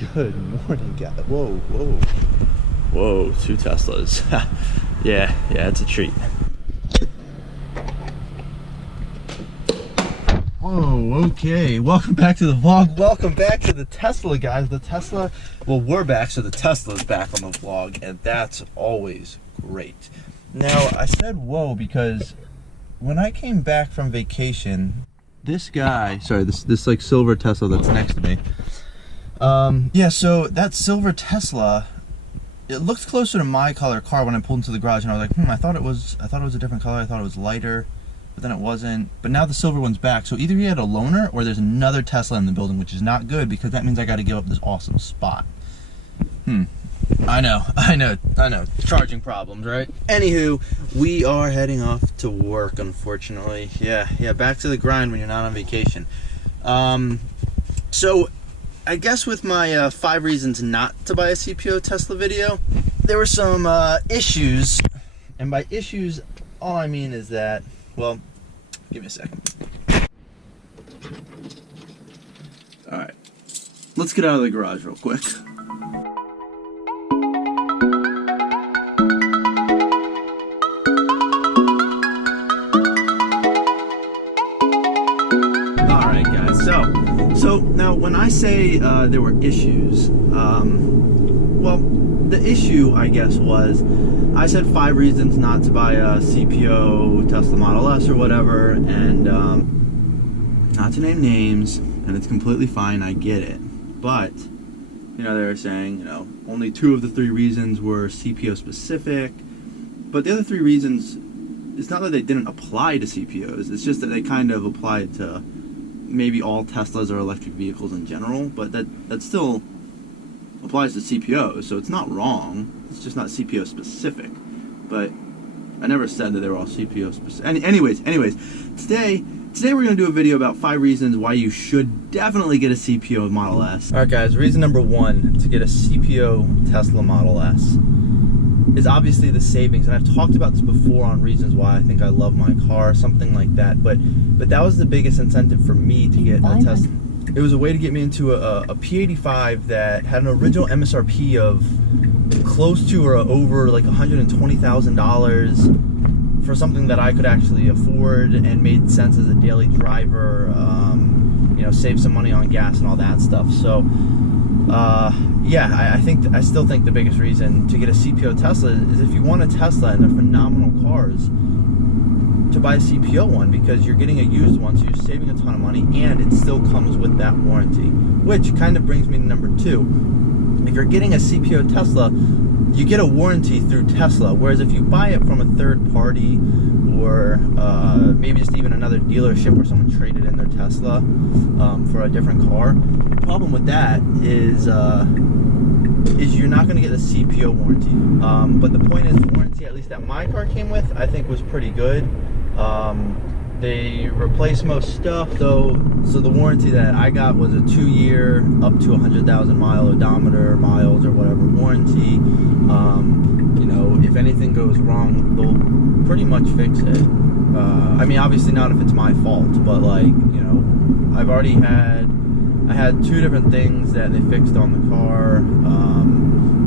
Good morning, guys. Whoa, whoa. Whoa, 2 Teslas. yeah, it's a treat. Whoa, okay. Welcome back to the vlog. Welcome back to the Tesla, guys. The Tesla, well, we're back, so the Tesla's back on the vlog, and that's always great. Now, I said whoa because when I came back from vacation, this guy, sorry, this like silver Tesla that's next to me, yeah, so that silver Tesla, it looked closer to my color car when I pulled into the garage, and I was like, I thought it was a different color. I thought it was lighter, but then it wasn't. But now the silver one's back, so either he had a loaner or there's another Tesla in the building, which is not good because that means I got to give up this awesome spot. I know. Charging problems, right? Anywho, we are heading off to work, unfortunately. Yeah, back to the grind when you're not on vacation. So I guess with my 5 reasons not to buy a CPO Tesla video, there were some issues. And by issues, all I mean is that, well, give me a second. All right, let's get out of the garage real quick. So now when I say there were issues, well, the issue, I guess, was I said 5 reasons not to buy a CPO Tesla Model S or whatever, and not to name names, and it's completely fine, I get it. But, you know, they were saying, you know, only 2 of the 3 reasons were CPO specific, but the other 3 reasons, it's not that they didn't apply to CPOs, it's just that they kind of applied to maybe all Teslas or electric vehicles in general, but that still applies to CPOs, so it's not wrong. It's just not CPO specific. But I never said that they were all CPO specific. Anyways, today we're gonna do a video about 5 reasons why you should definitely get a CPO Model S. All right, guys. Reason number 1 to get a CPO Tesla Model S is obviously the savings, and I've talked about this before on reasons why I think I love my car, something like that. But that was the biggest incentive for me to get a Tesla. It was a way to get me into a P85 that had an original MSRP of close to or over like $120,000 for something that I could actually afford and made sense as a daily driver. You know, save some money on gas and all that stuff. So yeah, I still think the biggest reason to get a CPO Tesla is if you want a Tesla and they're phenomenal cars, to buy a CPO one, because you're getting a used one, so you're saving a ton of money, and it still comes with that warranty. Which kind of brings me to number 2. If you're getting a CPO Tesla, you get a warranty through Tesla, whereas if you buy it from a third party or maybe just even another dealership where someone traded in their Tesla for a different car, the problem with that is you're not going to get a CPO warranty. But the point is, the warranty, at least that my car came with, I think was pretty good. They replaced most stuff, so the warranty that I got was a 2-year, up to 100,000 mile odometer miles or whatever warranty. You know, if anything goes wrong, they'll pretty much fix it. I mean, obviously not if it's my fault, but like, you know, I had 2 different things that they fixed on the car,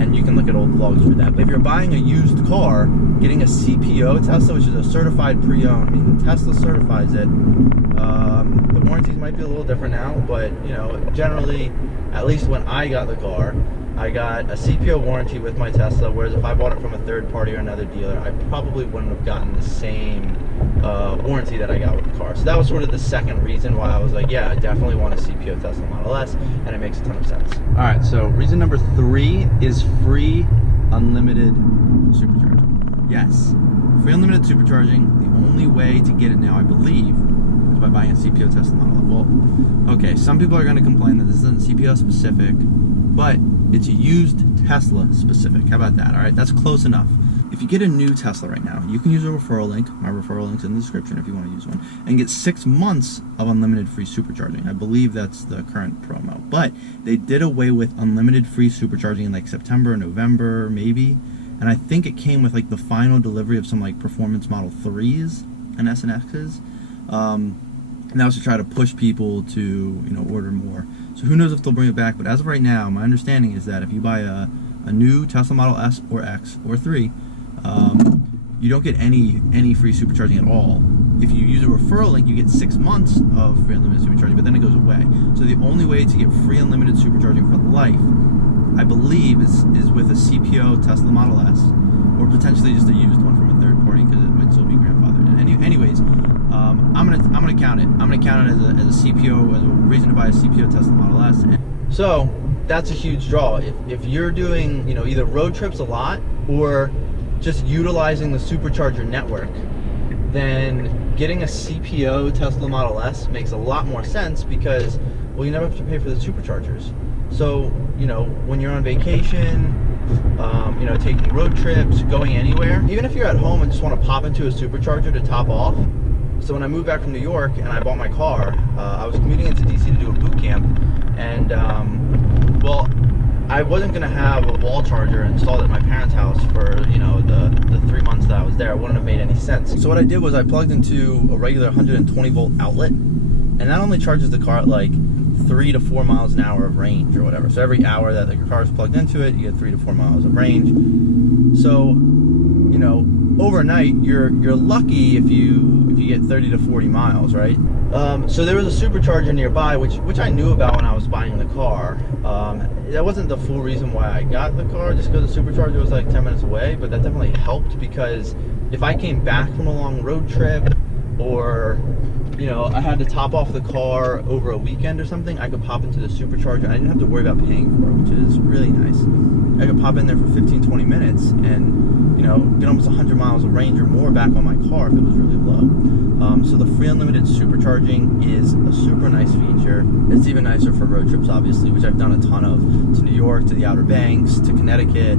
and you can look at old vlogs for that. But if you're buying a used car, getting a CPO Tesla, which is a certified pre-owned, I mean, Tesla certifies it, the warranties might be a little different now, but, you know, generally, at least when I got the car, I got a CPO warranty with my Tesla, whereas if I bought it from a third party or another dealer, I probably wouldn't have gotten the same warranty that I got with the car. So that was sort of the second reason why I was like, yeah, I definitely want a CPO Tesla Model S, and it makes a ton of sense. All right, so reason number 3 is free unlimited supercharging. Yes, free unlimited supercharging. The only way to get it now, I believe, is by buying a CPO Tesla Model S. Well, okay, some people are going to complain that this isn't CPO specific, but it's used Tesla specific. How about that? All right, that's close enough. If you get a new Tesla right now, you can use a referral link. My referral link's in the description if you want to use one, and get 6 months of unlimited free supercharging. I believe that's the current promo, but they did away with unlimited free supercharging in like September, November, maybe, and I think it came with like the final delivery of some like performance Model 3s and S and X's. And that was to try to push people to, you know, order more. So who knows if they'll bring it back, but as of right now, my understanding is that if you buy a new Tesla Model S or X or 3, you don't get any free supercharging at all. If you use a referral link, you get 6 months of free unlimited supercharging, but then it goes away. So the only way to get free unlimited supercharging for life, I believe, is with a CPO Tesla Model S, or potentially just a used one from a third party, because it might still be grandfathered. Anyways, I'm gonna count it. I'm gonna count it as a CPO, as a reason to buy a CPO Tesla Model S. So that's a huge draw. If you're doing, you know, either road trips a lot or just utilizing the supercharger network, then getting a CPO Tesla Model S makes a lot more sense, because, well, you never have to pay for the superchargers. So, you know, when you're on vacation, you know, taking road trips, going anywhere, even if you're at home and just want to pop into a supercharger to top off. So when I moved back from New York and I bought my car, I was commuting into DC to do a boot camp, and well, I wasn't gonna have a wall charger installed at my parents' house for, you know, the 3 months that I was there. It wouldn't have made any sense. So what I did was I plugged into a regular 120 volt outlet, and that only charges the car at like 3 to 4 miles an hour of range or whatever. So every hour that your car is plugged into it, you get 3 to 4 miles of range. So, you know, overnight you're lucky if you get 30 to 40 miles, right? So there was a supercharger nearby, which I knew about when I was buying the car. That wasn't the full reason why I got the car, just because the supercharger was like 10 minutes away, but that definitely helped, because if I came back from a long road trip, or, you know, I had to top off the car over a weekend or something, I could pop into the supercharger. I didn't have to worry about paying for it, which is really nice. I could pop in there for 15-20 minutes and, you know, get almost 100 miles of range or more back on my car if it was really low. So the free unlimited supercharging is a super nice feature. It's even nicer for road trips, obviously, which I've done a ton of, to New York, to the Outer Banks, to Connecticut.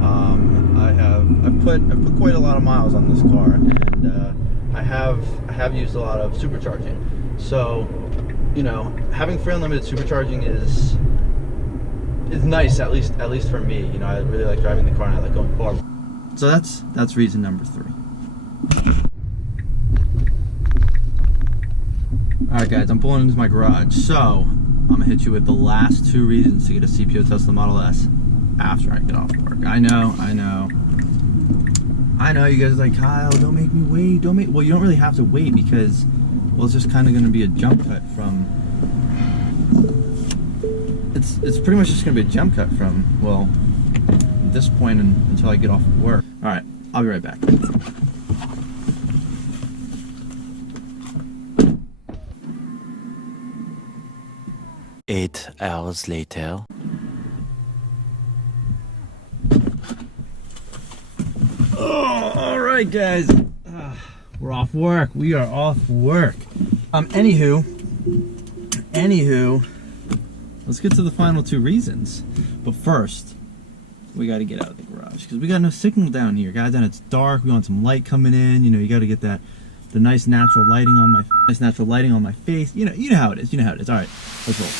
I've put quite a lot of miles on this car, and I have used a lot of supercharging. So, you know, having free unlimited supercharging is nice, at least for me. You know, I really like driving the car, and I like going far. So that's reason number 3. Alright guys, I'm pulling into my garage, so I'm gonna hit you with the last 2 reasons to get a CPO Tesla Model S after I get off work. I know, you guys are like, Kyle, don't make me wait, well, you don't really have to wait, because, well, it's just kind of gonna be a jump cut from, it's pretty much just gonna be a jump cut from, well, this point until I get off of work. Alright, I'll be right back. 8 hours later. Oh, all right, guys. We're off work. We are off work. Anywho, let's get to the final 2 reasons. But first, we got to get out of the garage, because we got no signal down here, guys. And it's dark. We want some light coming in. You know, you got to get the nice natural lighting on my face. You know how it is. All right, let's roll.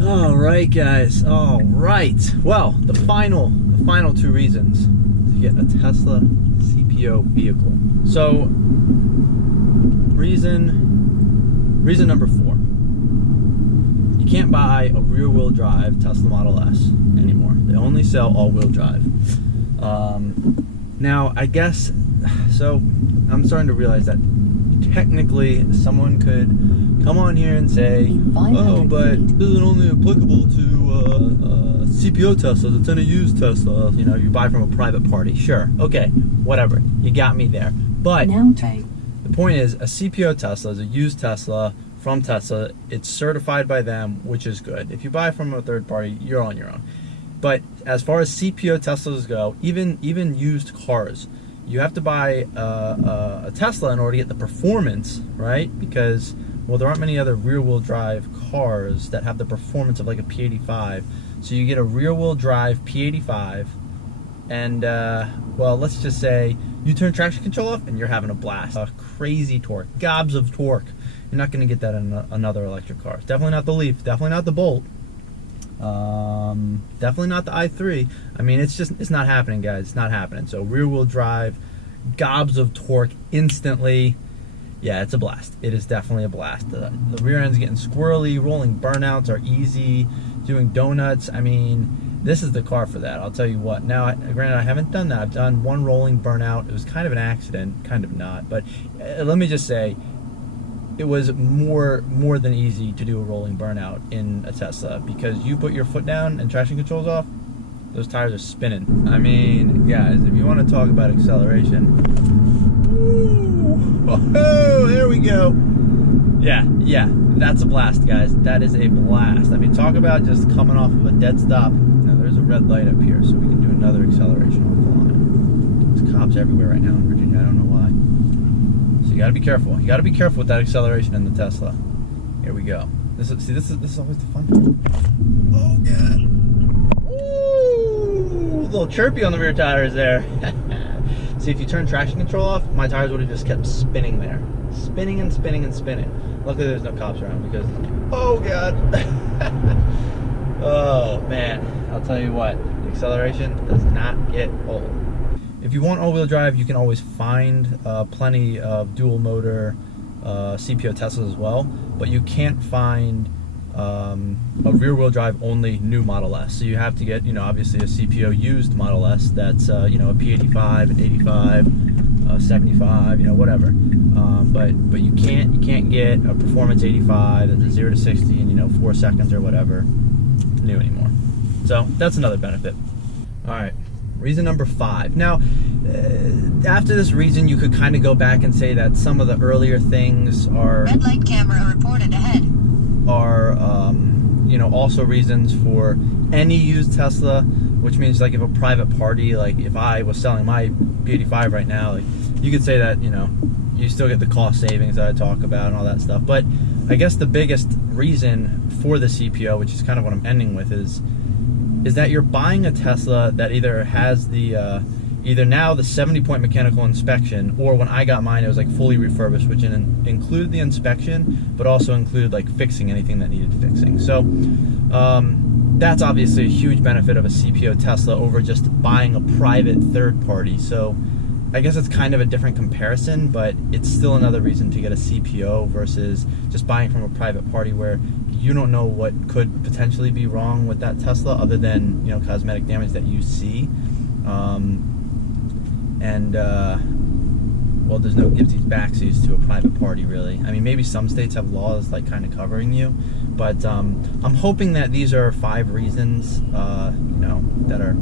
All right, guys. All right. Well, the final 2 reasons to get a Tesla CPO vehicle. So, reason number 4. You can't buy a rear-wheel drive Tesla Model S anymore. They only sell all-wheel drive. Now, I guess, so I'm starting to realize that technically someone could come on here and say, oh, but this isn't only applicable to CPO Teslas, it's in a used Tesla, you know, you buy from a private party. Sure, okay, whatever, you got me there. But the point is, a CPO Tesla is a used Tesla from Tesla. It's certified by them, which is good. If you buy from a third party, you're on your own. But as far as CPO Teslas go, even used cars, you have to buy a Tesla in order to get the performance, right? Because, well, there aren't many other rear-wheel drive cars that have the performance of like a P85. So you get a rear-wheel drive P85, and well, let's just say You turn traction control off and you're having a blast. Crazy torque, gobs of torque. You're not going to get that in another electric car. Definitely not the Leaf, definitely not the Bolt. Definitely not the i3. I mean, it's not happening, guys. It's not happening. So rear wheel drive, gobs of torque instantly. Yeah, it's a blast. It is definitely a blast. The rear end's getting squirrely. Rolling burnouts are easy. Doing donuts. I mean, this is the car for that. I'll tell you what. Now, granted, I haven't done that. I've done one rolling burnout. It was kind of an accident, kind of not. But let me just say, it was more than easy to do a rolling burnout in a Tesla, because you put your foot down and traction control's off, those tires are spinning. I mean, guys, if you want to talk about acceleration, oh, there we go. Yeah, that's a blast, guys. That is a blast. I mean, talk about just coming off of a dead stop. Now, there's a red light up here, so we can do another acceleration off the line. There's cops everywhere right now in Virginia. I don't know why. So you gotta be careful. You gotta be careful with that acceleration in the Tesla. Here we go. This is always the fun part. Oh god. Ooh, a little chirpy on the rear tires there. See, if you turn traction control off, my tires would have just kept spinning there. Spinning and spinning and spinning. Luckily there's no cops around because, oh god. Oh man, I'll tell you what, the acceleration does not get old. If you want all-wheel drive, you can always find plenty of dual motor CPO Teslas as well, but you can't find a rear-wheel drive only new Model S. So you have to get, obviously a CPO used Model S that's, a P85, an 85, 75, whatever. But you can't get a Performance 85 that's a 0 to 60 in 4 seconds or whatever new anymore. So that's another benefit. All right. Reason number 5. Now, after this reason, you could kind of go back and say that some of the earlier things are red light camera reported ahead. Are also reasons for any used Tesla, which means like if a private party, like if I was selling my P85 right now, like you could say that you still get the cost savings that I talk about and all that stuff. But I guess the biggest reason for the CPO, which is kind of what I'm ending with, is that you're buying a Tesla that either has the either now the 70-point mechanical inspection, or when I got mine it was like fully refurbished, which included the inspection but also included like fixing anything that needed fixing. So that's obviously a huge benefit of a CPO Tesla over just buying a private third party. So I guess it's kind of a different comparison, but it's still another reason to get a CPO versus just buying from a private party where you don't know what could potentially be wrong with that Tesla other than, cosmetic damage that you see. Well, there's no givesies backsies to a private party, really. I mean, maybe some states have laws like kind of covering you, but I'm hoping that these are 5 reasons, that are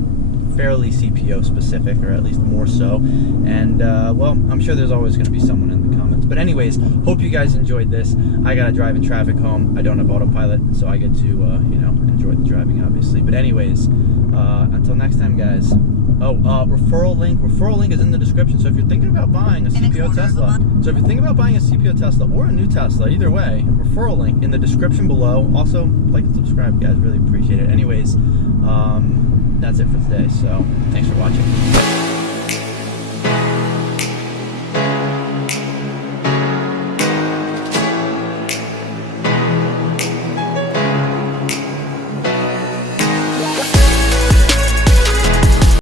fairly CPO specific, or at least more so. And well, I'm sure there's always going to be someone in the comments. But anyways, hope you guys enjoyed this. I gotta drive in traffic home. I don't have autopilot, so I get to enjoy the driving, obviously. But anyways, until next time, guys. Oh, referral link is in the description. So if you're thinking about buying a CPO Tesla, or a new Tesla, either way, referral link in the description below. Also, like and subscribe, guys. Really appreciate it. Anyways, that's it for today. So thanks for watching.